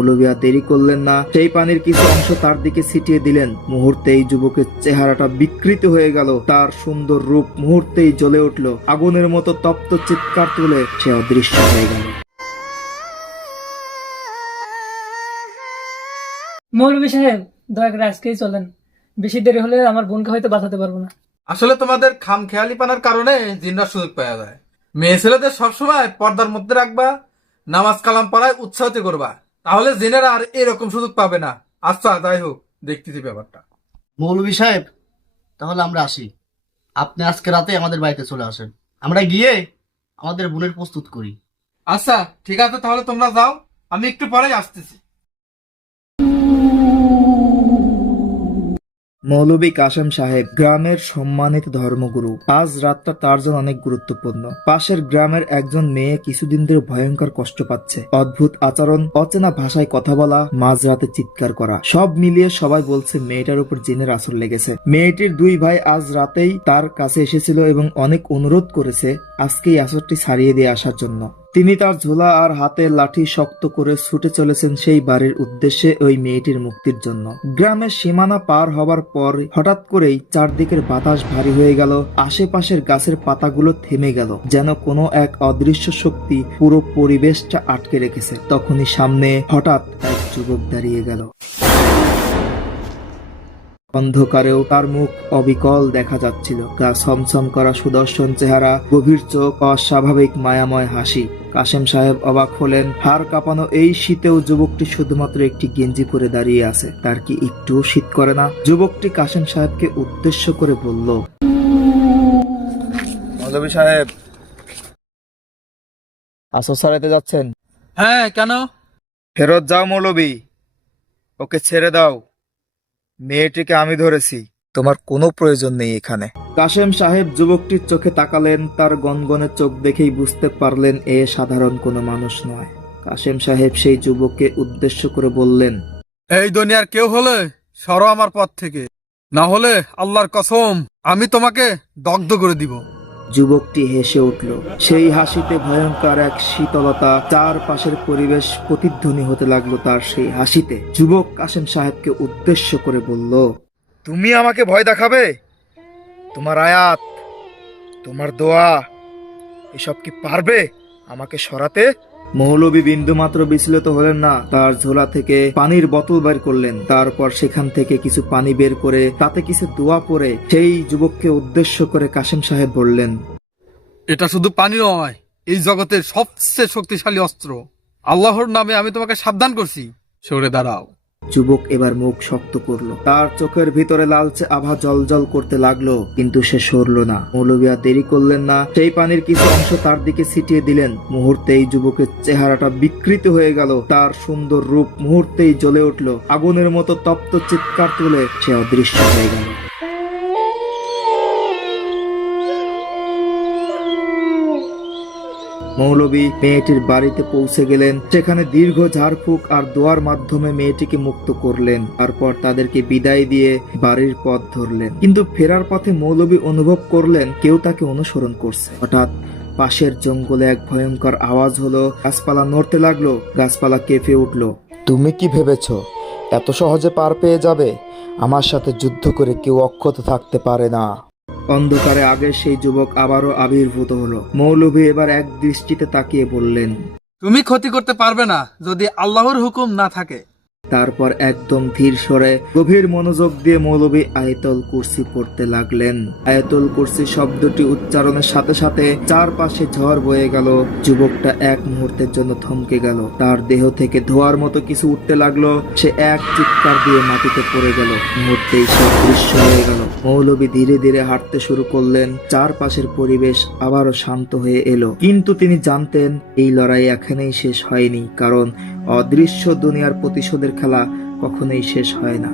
মৌলভী আর দেরি করলেন না, সেই পানির কিছু অংশ তার দিকে ছিটিয়ে দিলেন। মুহূর্তেই যুবকের চেহারাটা বিকৃত হয়ে গেল, তার সুন্দর রূপ মুহূর্তেই জ্বলে উঠল, আগুনের মতো তপ্ত চিৎকার তুলে সে অদৃশ্য হয়ে গেল। মৌলভী সাহেব, দয়া করে আজকেই চলেন। বেশি দেরি হলে আমার বোনকে হয়তো বাঁচাতে পারবো না। আসলে তোমাদের খামখেয়ালিপনার কারণে জিন্নার সুযোগ পাওয়া যায়। মেয়ে ছেলেদের সবসময় পর্দার মধ্যে রাখবা, নামাজ কালাম পড়ায় উৎসাহিত করবা, তাহলে জিনেরা আর এরকম সুযোগ পাবে না। আচ্ছা, যাই হোক, দেখতেছি ব্যাপারটা। মৌলভী সাহেব, তাহলে আমরা আসি। আপনি আজকে রাতে আমাদের বাড়িতে চলে আসেন, আমরা গিয়ে আমাদের বোনের প্রস্তুত করি। আচ্ছা ঠিক আছে, তাহলে তোমরা যাও, আমি একটু পরেই আসতেছি। মৌলভী কাশেম সাহেব গ্রামের সম্মানিত ধর্মগুরু। আজ রাতটা তার জন্য অনেক গুরুত্বপূর্ণ। পাশের গ্রামের একজন মেয়ে কিছুদিন ধরে ভয়ঙ্কর কষ্ট পাচ্ছে। অদ্ভুত আচরণ, অচেনা ভাষায় কথা বলা, মাঝরাতে চিৎকার করা, সব মিলিয়ে সবাই বলছে মেয়েটার উপর জিনের আসর লেগেছে। মেয়েটির দুই ভাই আজ রাতেই তার কাছে এসেছিল এবং অনেক অনুরোধ করেছে আজকেই আসরটি ছাড়িয়ে দিয়ে আসার জন্য। তিনি তার ঝোলা আর হাতের লাঠি শক্ত করে ছুটে চলেছেন সেই বাড়ির উদ্দেশ্যে ওই মেয়েটির মুক্তির জন্য। গ্রামের সীমানা পার হবার পর হঠাৎ করেই চারদিকের বাতাস ভারী হয়ে গেল, আশেপাশের গাছের পাতাগুলো থেমে গেল, যেন কোনো এক অদৃশ্য শক্তি পুরো পরিবেশটা আটকে রেখেছে। তখনই সামনে হঠাৎ এক যুবক দাঁড়িয়ে গেল। অন্ধকারেও তার মুখ অবিকল দেখা যাচ্ছিল, গা ছমছম করা সুদর্শন চেহারা, গভীর চোখ, অস্বাভাবিক মায়াময় হাসি। কাশেম সাহেব অবাক হলেন। হাড় কাঁপানো এই শীতেও যুবকটি শুধুমাত্র একটি গেঞ্জি পরে দাঁড়িয়ে আছে, তার কি একটুও শীত করে না? যুবকটি কাশেম সাহেবকে উদ্দেশ্য করে বলল, মৌলভী সাহেব, আসর ছাড়াইতে যাচ্ছেন? হ্যাঁ, কেন? ফেরত যাও মৌলভী, ওকে ছেড়ে দাও। মেয়েটিকে আমি ধরেছি, তোমার কোনো প্রয়োজন নেই এখানে। কাশেম সাহেব যুবকটির চোখে তাকালেন, তার গনগনে চোখ দেখেই বুঝতে পারলেন এ সাধারণ কোনো মানুষ নয়। কাশেম সাহেব সেই যুবককে উদ্দেশ্য করে বললেন, এই দুনিয়ার কেউ হলে সরো আমার পথ থেকে, না হলে আল্লাহর কসম আমি তোমাকে দগ্ধ করে দিব। যুবকটি হেসে উঠল। সেই হাসিতে ভয়ঙ্কর এক শীতলতা, চারপাশের পরিবেশ প্রতিধ্বনি হতে লাগলো তার সেই হাসিতে। যুবক কাশেম সাহেবকে উদ্দেশ্য করে বলল, তুমি আমাকে ভয় দেখাবে? তোমার আয়াত, তোমার দোয়া, এসব কি পারবে আমাকে সরাতে? মৌলভী বিন্দুমাত্র বিচলিত হলেন না, তার ঝোলা থেকে পানির বোতল বের করলেন। তারপর সেখান থেকে কিছু পানি বের করে তাতে কিছু দোয়া পরে সেই যুবককে উদ্দেশ্য করে কাশেম সাহেব বললেন, এটা শুধু পানি নয়, এই জগতের সবচেয়ে শক্তিশালী অস্ত্র। আল্লাহর নামে আমি তোমাকে সাবধান করছি, সরে দাঁড়াও। যুবক এবার মুখ শক্ত করলো, তার চোখের ভিতরে লালচে আভা জলজল করতে লাগলো, কিন্তু সে সরলো না। মৌলভী আর দেরি করলেন না, সেই পানির কিছু অংশ তার দিকে ছিটিয়ে দিলেন। মুহূর্তেই যুবকের চেহারাটা বিকৃত হয়ে গেল, তার সুন্দর রূপ মুহূর্তেই জ্বলে উঠল, আগুনের মতো তপ্ত চিৎকার তুলে সে অদৃশ্য হয়ে গেল। মৌলভী মেয়েটির বাড়িতে পৌঁছে গেলেন। সেখানে দীর্ঘ ঝাড়ফুঁক আর দোয়ার মাধ্যমে মেয়েটিকে মুক্ত করলেন। তারপর তাদেরকে বিদায় দিয়ে বাড়ির পথ ধরলেন। কিন্তু ফেরার পথে মৌলভী অনুভব করলেন কেউ তাকে অনুসরণ করছে। হঠাৎ পাশের জঙ্গলে এক ভয়ঙ্কর আওয়াজ হলো, গাছপালা নড়তে লাগলো, গাছপালা কেঁপে উঠল। তুমি কি ভেবেছো এত সহজে পার পেয়ে যাবে? আমার সাথে যুদ্ধ করে কেউ অক্ষত থাকতে পারে না। অন্ধকারে আগের সেই যুবক আবারও আবির্ভূত হলো। মৌলভী এবার এক দৃষ্টিতে তাকিয়ে বললেন, তুমি ক্ষতি করতে পারবে না যদি আল্লাহর হুকুম না থাকে। তারপর একদম ধীর স্বরে গভীর মনোযোগ দিয়ে মৌলভী আয়াতুল কুরসি পড়তে লাগলেন। আয়াতুল কুরসি শব্দটি উচ্চারণের সাথে সাথে চারপাশে ঝড় বয়ে গেল। যুবকটা এক মুহূর্তের জন্য থমকে গেল, তার দেহ থেকে ধোঁয়ার মতো কিছু উঠতে লাগলো। সে এক চিৎকার দিয়ে মাটিতে পড়ে গেল। মুহূর্তেই সে দৃশ্য হয়ে গেল। মৌলভী ধীরে ধীরে হাঁটতে শুরু করলেন। চারপাশের পরিবেশ আবারও শান্ত হয়ে এলো, কিন্তু তিনি জানতেন এই লড়াই এখানেই শেষ হয়নি, কারণ অদৃশ্য দুনিয়ার প্রতিশোধের খেলা কখনোই শেষ হয় না।